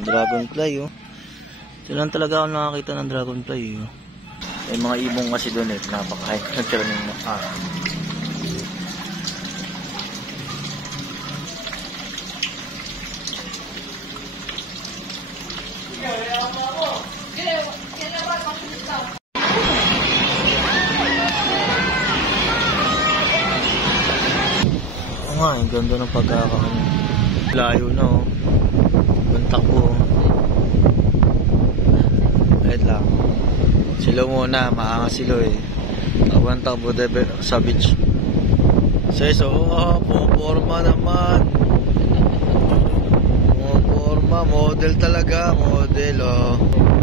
Dragonfly, oh. Ito lang talaga ako nakakita ng dragonfly, oh. May mga ibong kasi doon, eh. Napakahay. Nagkaroon ng Oo nga, ang ganda ng pagkakaano. Layo na, oh. Bantakbo, oh. Wait lang. Silo muna, maangas silo, eh. Takbo sa beach. So, puporma naman. Puporma, model talaga, model, oh.